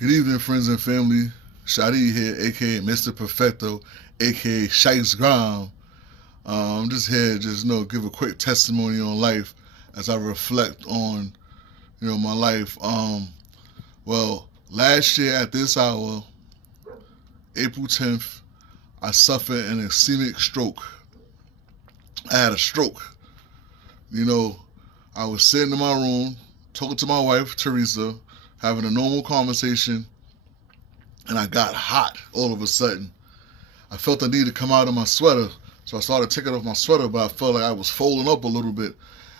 Good evening, friends and family. Shadi here, aka Mr. Perfecto, aka Shice Gram. I'm just here, just give a quick testimony on life as I reflect on, my life. Well, last year at this hour, April 10th, I suffered an ischemic stroke. I had a stroke. You know, I was sitting in my room talking to my wife, Teresa, having a normal conversation, and I got hot all of a sudden. I felt the need to come out of my sweater, so I started taking off my sweater, but I felt like I was folding up a little bit.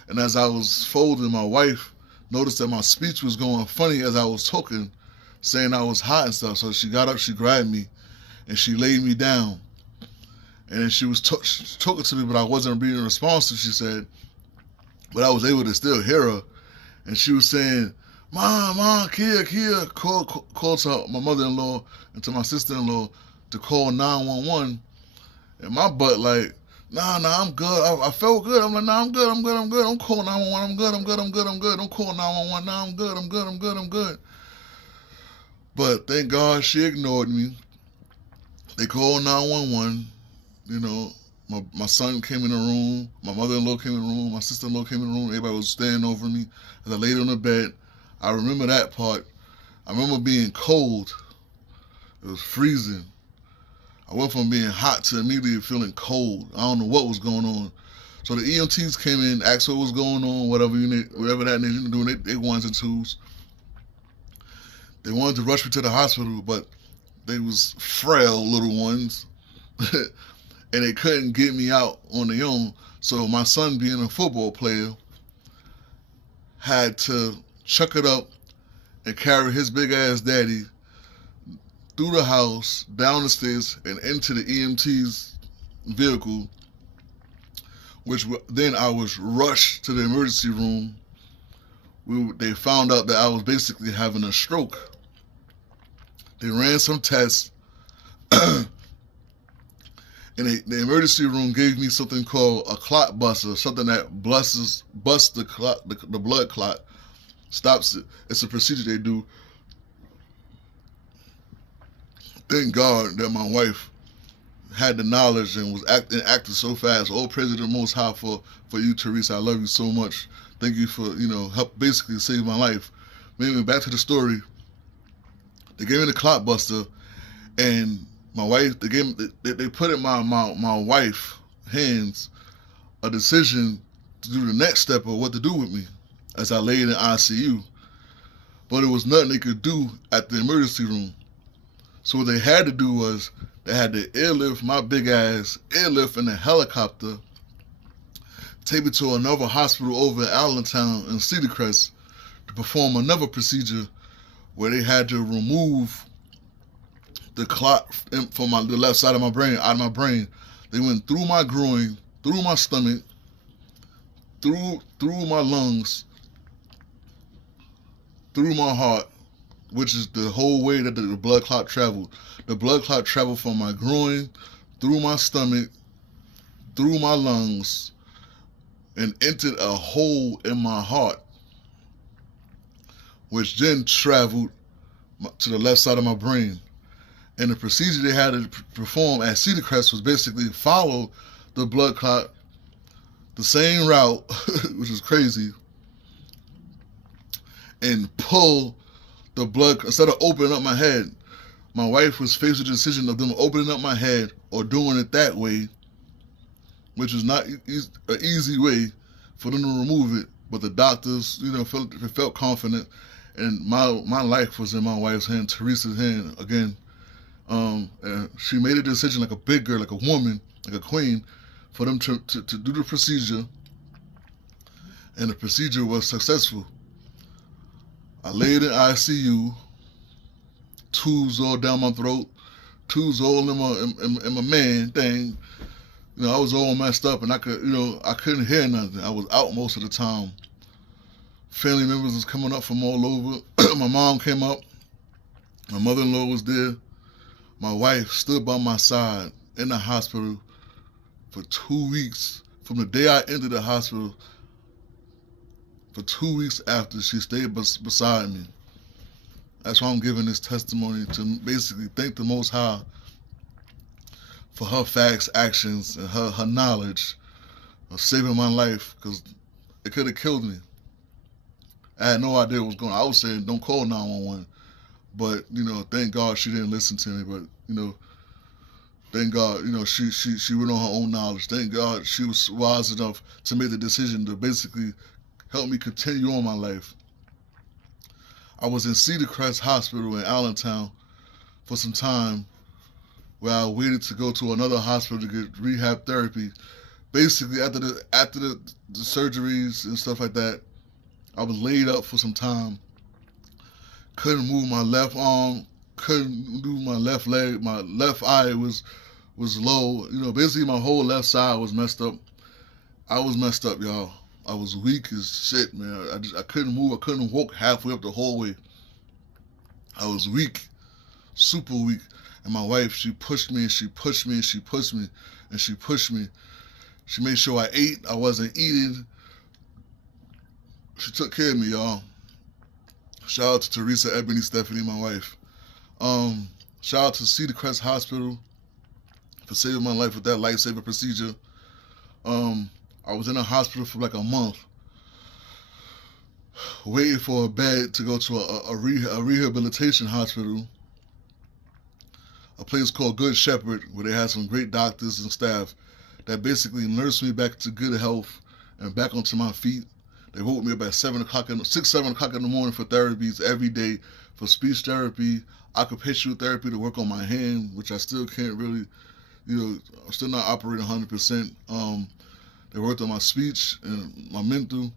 And as I was folding, my wife noticed that my speech was going funny as I was talking, saying I was hot and stuff. So she got up, she grabbed me, and she laid me down. And then she was talking to me, but I wasn't being responsive, she said. But I was able to still hear her. And she was saying, Mom, Kia, call to my mother-in-law and to my sister-in-law to call 911. And my butt like, nah, I'm good. I felt good. I'm like, nah, I'm good. Don't call 911. I'm good. Don't call 911. Nah, I'm good. But thank God she ignored me. They called 911. You know, my son came in the room. My mother-in-law came in the room. My sister-in-law came in the room. Everybody was standing over me as I laid on the bed. I remember that part. I remember being cold. It was freezing. I went from being hot to immediately feeling cold. I don't know what was going on. So the EMTs came in, asked what was going on, whatever that needed to do, they ones and twos. They wanted to rush me to the hospital, but they was frail little ones. And they couldn't get me out on their own. So my son, being a football player, had to chuck it up and carry his big ass daddy through the house, down the stairs, and into the EMT's vehicle, which then I was rushed to the emergency room. They found out that I was basically having a stroke. They ran some tests, and the emergency room gave me something called a clot buster, something that busts the clot, the blood clot, stops it. It's a procedure they do. Thank God that my wife had the knowledge and was acting so fast. All praise to the Most High for you, Teresa. I love you so much. Thank you for help basically save my life. Maybe back to the story. They gave me the clot buster, and my wife, they put in my wife's hands a decision to do the next step of what to do with me as I laid in ICU. But it was nothing they could do at the emergency room. So what they had to do was they had to airlift my big ass, airlift in a helicopter, take me to another hospital over in Allentown in Cedar Crest to perform another procedure where they had to remove the clot from the left side of my brain, out of my brain. They went through my groin, through my stomach, through my lungs, through my heart, which is the whole way that the blood clot traveled. The blood clot traveled from my groin, through my stomach, through my lungs, and entered a hole in my heart, which then traveled to the left side of my brain. And the procedure they had to perform at Cedar Crest was basically follow the blood clot the same route, which is crazy, and pull the blood. Instead of opening up my head, my wife was faced with the decision of them opening up my head or doing it that way, which was not an easy way for them to remove it. But the doctors, felt confident, and my life was in my wife's hand, Teresa's hand again. And she made a decision like a big girl, like a woman, like a queen, for them to do the procedure, and the procedure was successful. I laid in ICU, tubes all down my throat, tubes all in my man thing. I was all messed up, and I couldn't hear nothing. I was out most of the time. Family members was coming up from all over. My mom came up. My mother-in-law was there. My wife stood by my side in the hospital for 2 weeks. From the day I entered the hospital, for 2 weeks after, she stayed beside me That's why I'm giving this testimony, to basically thank the Most High for her facts, actions, and her knowledge of saving my life, because it could have killed me. I had no idea what was going on. I was saying, don't call 911. But, thank God she didn't listen to me. But, thank God, she went on her own knowledge. Thank God she was wise enough to make the decision to basically help me continue on my life. I was in Cedar Crest Hospital in Allentown for some time, where I waited to go to another hospital to get rehab therapy. Basically, after the surgeries and stuff like that, I was laid up for some time. Couldn't move my left arm, couldn't move my left leg, my left eye was low. Basically my whole left side was messed up. I was messed up, y'all. I was weak as shit, man. I couldn't move. I couldn't walk halfway up the hallway. I was weak, super weak. And my wife, she pushed me and she pushed me and she pushed me and she pushed me. She made sure I ate. I wasn't eating. She took care of me, y'all. Shout out to Teresa, Ebony, Stephanie, my wife. Shout out to Cedar Crest Hospital for saving my life with that lifesaver procedure. I was in a hospital for like a month, waiting for a bed to go to a rehabilitation hospital, a place called Good Shepherd, where they had some great doctors and staff that basically nursed me back to good health and back onto my feet. They woke me up at 7 o'clock in the morning for therapies every day, for speech therapy, occupational therapy to work on my hand, which I still can't really, I'm still not operating 100%. They worked on my speech and my mental.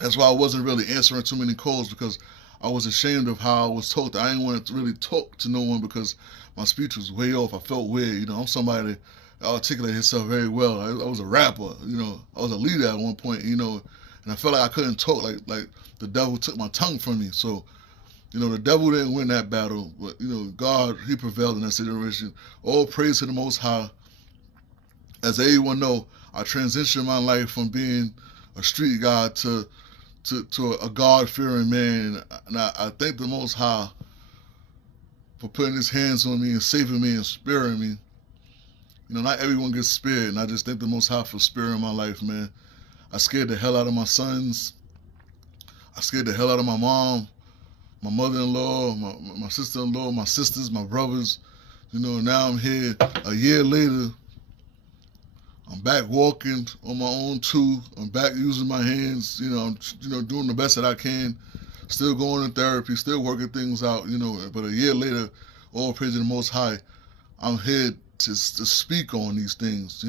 That's why I wasn't really answering too many calls, because I was ashamed of how I was talked. I didn't want to really talk to no one because my speech was way off. I felt weird. I'm somebody that articulated himself very well. I was a rapper. I was a leader at one point. And I felt like I couldn't talk. Like the devil took my tongue from me. So, the devil didn't win that battle, but God, He prevailed in that situation. All praise to the Most High. As everyone know, I transitioned my life from being a street guy to a God-fearing man, and I thank the Most High for putting His hands on me and saving me and sparing me. Not everyone gets spared, and I just thank the Most High for sparing my life, man. I scared the hell out of my sons. I scared the hell out of my mom, my mother-in-law, my sister-in-law, my sisters, my brothers. Now I'm here a year later. I'm back walking on my own too. I'm back using my hands. I'm doing the best that I can. Still going to therapy, still working things out. But a year later, all praise to the Most High, I'm here to speak on these things.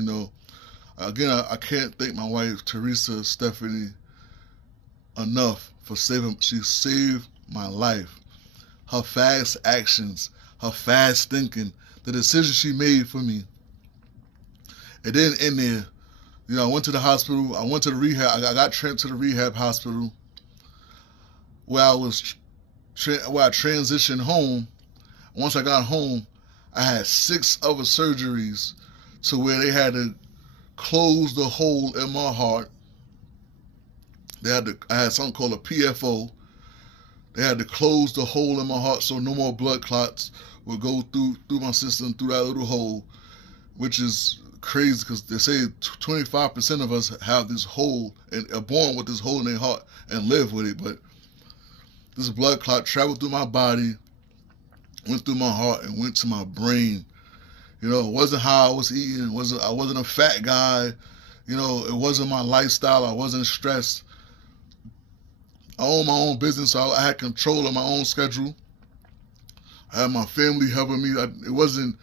Again, I can't thank my wife Teresa, Stephanie, enough for saving. She saved my life. Her fast actions, her fast thinking, the decision she made for me. It didn't end there. I went to the hospital. I went to the rehab. I got transferred to the rehab hospital, where I transitioned home. Once I got home, I had 6 other surgeries, to where they had to close the hole in my heart. I had something called a PFO. They had to close the hole in my heart so no more blood clots would go through my system, through that little hole, which is crazy, because they say 25% of us have this hole and are born with this hole in their heart and live with it. But this blood clot traveled through my body, went through my heart, and went to my brain. It wasn't how I was eating. I wasn't a fat guy. It wasn't my lifestyle. I wasn't stressed. I owned my own business, so I had control of my own schedule. I had my family helping me. It wasn't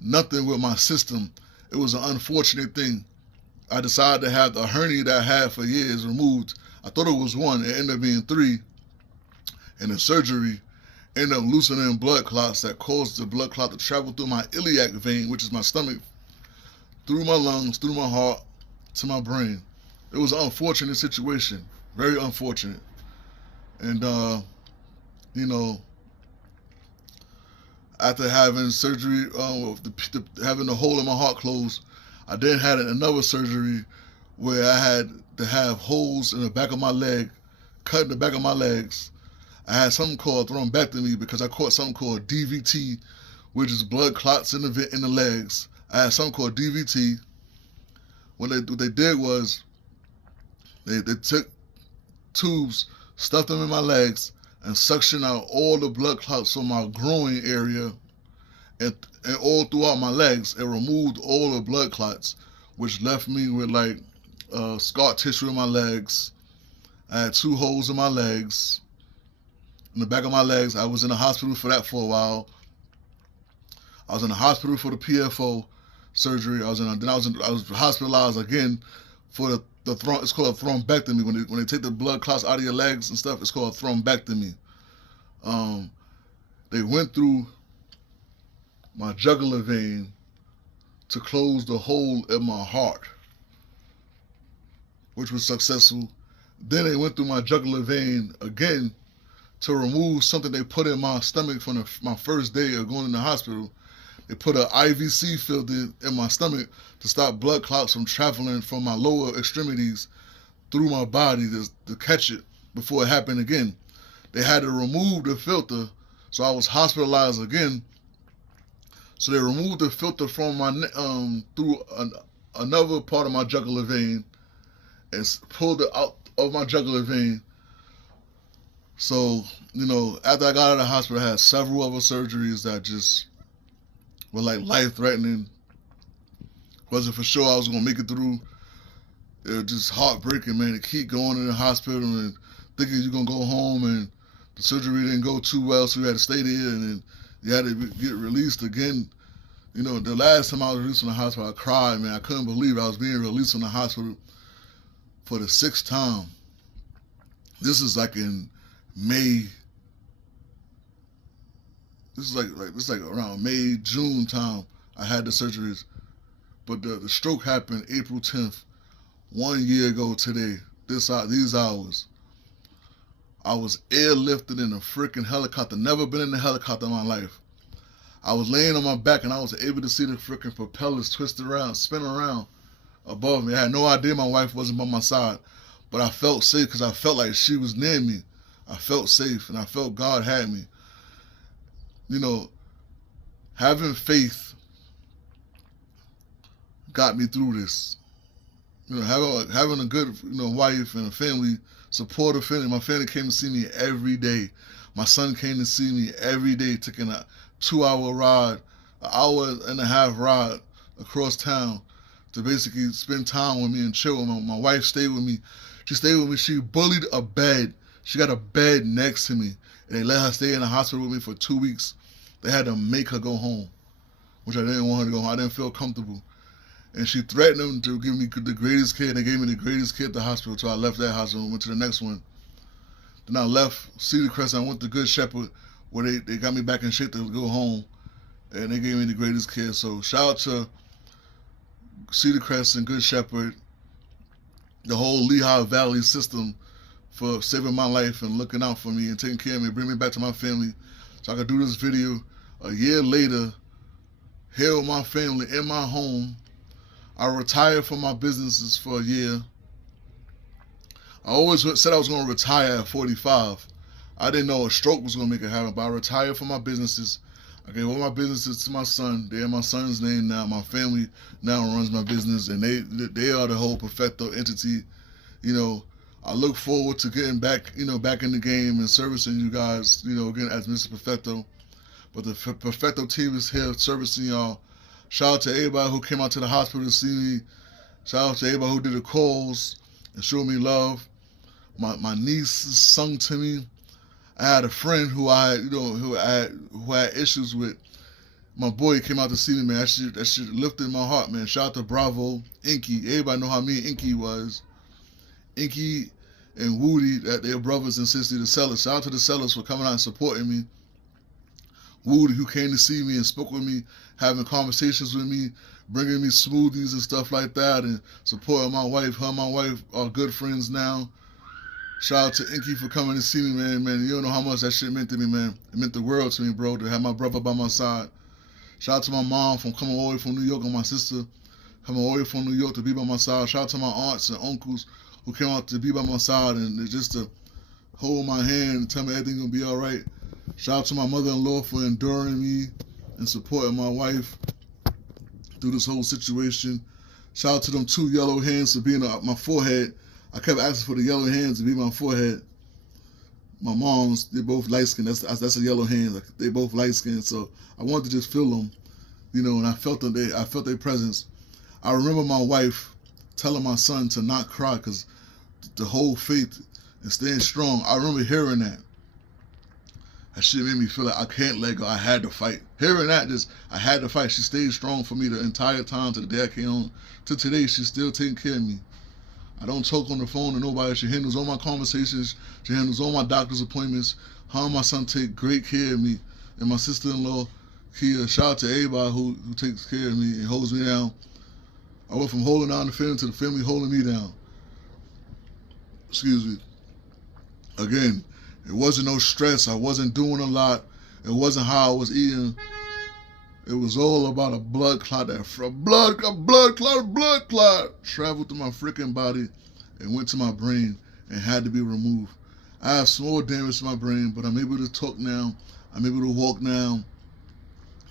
nothing with my system. It was an unfortunate thing. I decided to have the hernia that I had for years removed. I thought it was 1. It ended up being 3. And the surgery ended up loosening blood clots that caused the blood clot to travel through my iliac vein, which is my stomach, through my lungs, through my heart, to my brain. It was an unfortunate situation. Very unfortunate. And, after having surgery, having the hole in my heart closed, I then had another surgery where I had to have holes in the back of my leg, cut in the back of my legs. I had something called thrombectomy because I caught something called DVT, which is blood clots in the legs. I had something called DVT. What they did was they took tubes, stuffed them in my legs, and suctioned out all the blood clots from my groin area and all throughout my legs. It removed all the blood clots, which left me with like scar tissue in my legs. I had 2 holes in my legs, in the back of my legs. I was in the hospital for that for a while. I was in the hospital for the PFO surgery. I was hospitalized again for it's called a thrombectomy. When they take the blood clots out of your legs and stuff, it's called a thrombectomy. They went through my jugular vein to close the hole in my heart, which was successful. Then they went through my jugular vein again to remove something they put in my stomach from my first day of going in the hospital. They put an IVC filter in my stomach to stop blood clots from traveling from my lower extremities through my body to catch it before it happened again. They had to remove the filter, so I was hospitalized again. So they removed the filter from my through another part of my jugular vein and pulled it out of my jugular vein. So, after I got out of the hospital, I had several other surgeries that just were like life-threatening. Wasn't for sure I was going to make it through. It was just heartbreaking, man, to keep going in the hospital and thinking you're going to go home, and the surgery didn't go too well, so you had to stay there, and then you had to get released again. The last time I was released from the hospital, I cried, man. I couldn't believe I was being released from the hospital for the 6th time. This is like in May. This is like around May, June time I had the surgeries. But the stroke happened April 10th, 1 year ago today, these hours. I was airlifted in a freaking helicopter. Never been in a helicopter in my life. I was laying on my back and I was able to see the freaking propellers twist around, spin around above me. I had no idea my wife wasn't by my side, but I felt safe because I felt like she was near me. I felt safe and I felt God had me. Having faith got me through this. Having a good, wife and a family, supportive family. My family came to see me every day. My son came to see me every day, taking a 2-hour ride, an hour and a half ride across town to basically spend time with me and chill. My wife stayed with me. She stayed with me. She bullied a bed. She got a bed next to me. And they let her stay in the hospital with me for 2 weeks. They had to make her go home, which I didn't want her to go home. I didn't feel comfortable. And she threatened them to give me the greatest care. They gave me the greatest care at the hospital, so I left that hospital and went to the next one. Then I left Cedar Crest and I went to Good Shepherd, where they got me back in shape to go home. And they gave me the greatest care. So shout out to Cedar Crest and Good Shepherd, the whole Lehigh Valley system, for saving my life and looking out for me and taking care of me, bring me back to my family so I could do this video a year later, here with my family in my home. I retired from my businesses for a year. I always said I was going to retire at 45. I didn't know a stroke was going to make it happen, but I retired from my businesses. I gave all my businesses to my son. They're in my son's name now. My family now runs my business, and they are the whole Perfecto entity. I look forward to getting back, back in the game and servicing you guys, again as Mr. Perfecto. But the Perfecto team is here servicing y'all. Shout out to everybody who came out to the hospital to see me. Shout out to everybody who did the calls and showed me love. My niece sung to me. I had a friend who had issues with. My boy came out to see me, man. That shit lifted my heart, man. Shout out to Bravo, Inky. Everybody know how me and Inky was. Inky and Woody, that they're brothers and sisters, the Sellers. Shout out to the Sellers for coming out and supporting me. Woody, who came to see me and spoke with me, having conversations with me, bringing me smoothies and stuff like that, and supporting my wife. Her and my wife are good friends now. Shout out to Inky for coming to see me, man. You don't know how much that shit meant to me, man. It meant the world to me, bro, to have my brother by my side. Shout out to my mom for coming all the way from New York, and my sister coming all the way from New York to be by my side. Shout out to my aunts and uncles who came out to be by my side, and just hold my hand and tell me everything's gonna be all right. Shout out to my mother-in-law for enduring me and supporting my wife through this whole situation. Shout out to them 2 yellow hands for being on my forehead. I kept asking for the yellow hands to be my forehead. My mom's, they're both light skinned. That's a yellow hand. They both light skinned, so I wanted to just feel them, and I felt them. I felt their presence. I remember my wife telling my son to not cry because to hold faith and staying strong. I remember hearing that. That shit made me feel like I can't let go. I had to fight. Hearing that, I had to fight. She stayed strong for me the entire time to the day I came home. To today, she's still taking care of me. I don't talk on the phone to nobody. She handles all my conversations. She handles all my doctor's appointments. Her and my son take great care of me. And my sister-in-law, Kia. Shout out to everybody who takes care of me and holds me down. I went from holding down the family to the family holding me down. Excuse me. Again, it wasn't no stress. I wasn't doing a lot. It wasn't how I was eating. It was all about a blood clot. A blood clot traveled through my freaking body and went to my brain and had to be removed. I have small damage to my brain, but I'm able to talk now. I'm able to walk now.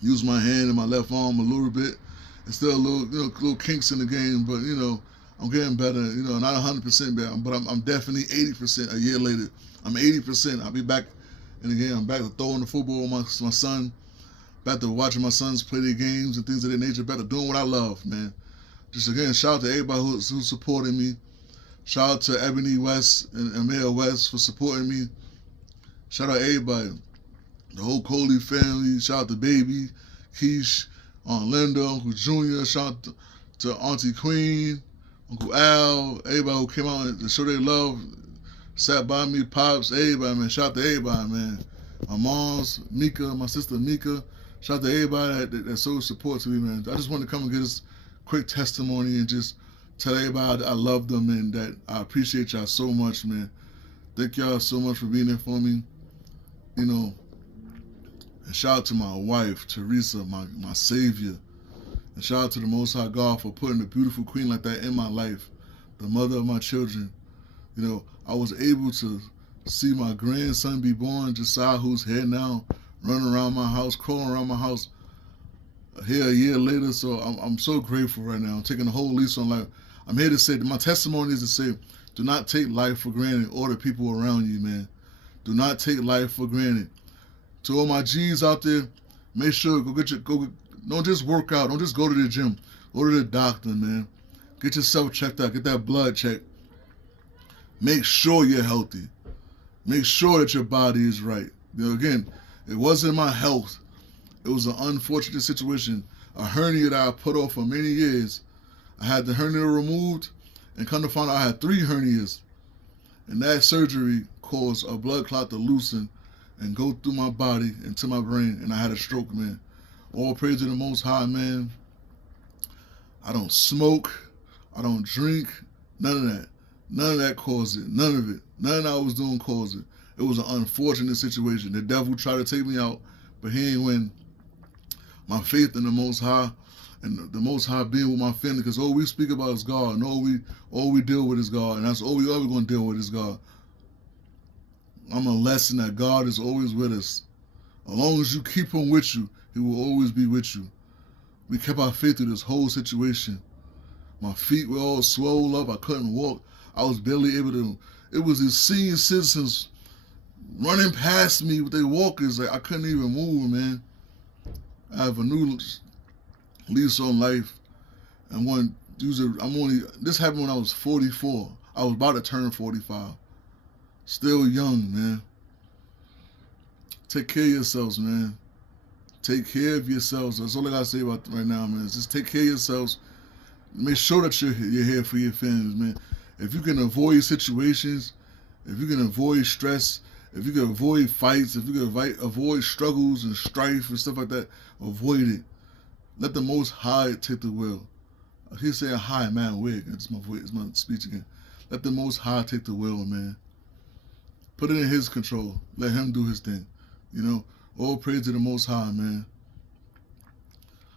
Use my hand and my left arm a little bit. It's still a little kinks in the game, but I'm getting better. Not 100% better, but I'm definitely 80%. A year later, I'm 80%. I'll be back, and again, I'm back to throwing the football with my son. Back to watching my sons play their games and things of that nature. Back to doing what I love, man. Just again, shout out to everybody who's supporting me. Shout out to Ebony West and Amir West for supporting me. Shout out everybody. The whole Coley family. Shout out to Baby, Keish, Aunt Linda, Uncle Junior. Shout out to Auntie Queen, Uncle Al, everybody who came out to show their love, sat by me, Pops, everybody, man. Shout out to everybody, man. My mom's, Mika, my sister Mika. Shout out to everybody that showed support to me, man. I just want to come and get this quick testimony and just tell everybody that I love them and that I appreciate y'all so much, man. Thank y'all so much for being there for me. And shout out to my wife, Teresa, my savior. And shout out to the Most High God for putting a beautiful queen like that in my life, the mother of my children. I was able to see my grandson be born, Josiah, who's here now, running around my house, crawling around my house, here a year later. So I'm so grateful right now. I'm taking a whole lease on life. I'm here to say, my testimony is to say, do not take life for granted or the people around you, man. Do not take life for granted. To all my G's out there, make sure, don't just work out. Don't just go to the gym. Go to the doctor, man. Get yourself checked out. Get that blood checked. Make sure you're healthy. Make sure that your body is right. Again, it wasn't my health. It was an unfortunate situation. A hernia that I put off for many years. I had the hernia removed, and come to find out I had 3 hernias. And that surgery caused a blood clot to loosen and go through my body into my brain, and I had a stroke, man. All praise to the Most High, man. I don't smoke. I don't drink. None of that. None of that caused it. None of it. None of that I was doing caused it. It was an unfortunate situation. The devil tried to take me out, but he ain't win. My faith in the Most High, and the Most High being with my family, because all we speak about is God, and all we deal with is God, and that's all we ever going to deal with is God. I'm a lesson that God is always with us. As long as you keep him with you, he will always be with you. We kept our faith through this whole situation. My feet were all swollen up. I couldn't walk. I was barely able to. It was these senior citizens running past me with their walkers. Like, I couldn't even move, man. I have a new lease on life. This happened when I was 44. I was about to turn 45. Still young, man. Take care of yourselves, man. Take care of yourselves. That's all I gotta say about right now, man. Just take care of yourselves. Make sure that you're here for your families, man. If you can avoid situations, if you can avoid stress, if you can avoid fights, if you can avoid struggles and strife and stuff like that, avoid it. Let the Most High take the wheel. He's saying hi, man, wig. It's my voice, it's my speech again. Let the Most High take the wheel, man. Put it in his control. Let him do his thing. All praise to the Most High, man.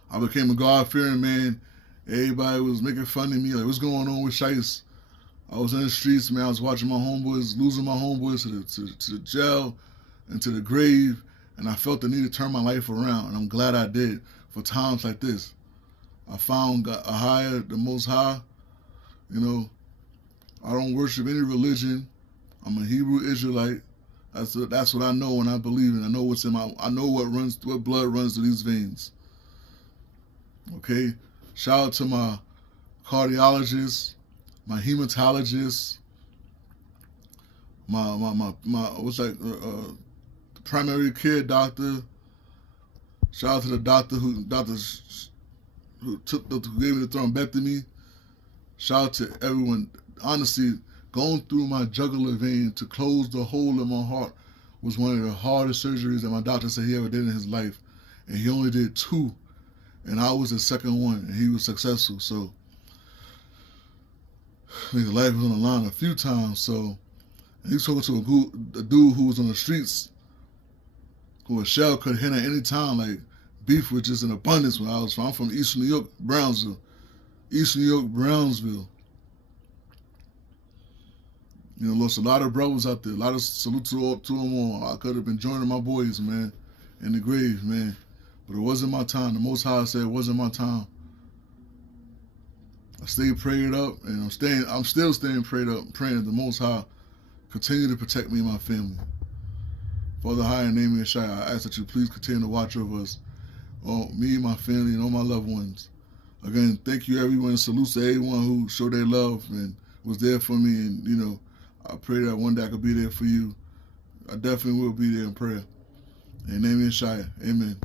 I became a God-fearing man. Everybody was making fun of me, like, what's going on with Shice? I was in the streets, man. I was watching my homeboys, losing my homeboys to the jail and to the grave, and I felt the need to turn my life around, and I'm glad I did for times like this. I found a higher, the Most High. You know, I don't worship any religion. I'm a Hebrew Israelite. That's what I know and I believe in. I know what's in my. I know what blood runs through these veins. Okay, shout out to my cardiologist, my hematologist, my what's like primary care doctor. Shout out to the doctor who gave me the thrombectomy. Shout out to everyone. Honestly, going through my jugular vein to close the hole in my heart was one of the hardest surgeries that my doctor said he ever did in his life, and he only did 2, and I was the second one, and he was successful. So his life was on the line a few times. So he was talking to a dude who was on the streets, who a shell could hit at any time. Like, beef was just in abundance when I was from. I'm from Eastern New York, Brownsville. Eastern New York, Brownsville. You know, lost a lot of brothers out there. A lot of salute to them all. I could have been joining my boys, man, in the grave, man. But it wasn't my time. The Most High said it wasn't my time. I stayed prayed up, and I'm still staying prayed up, praying that the Most High continue to protect me and my family. Father High and name Shai, I ask that you please continue to watch over us, all, me, my family, and all my loved ones. Again, thank you everyone. Salutes to everyone who showed their love and was there for me. And, you know, I pray that one day I could be there for you. I definitely will be there in prayer. In the name of Shai, amen.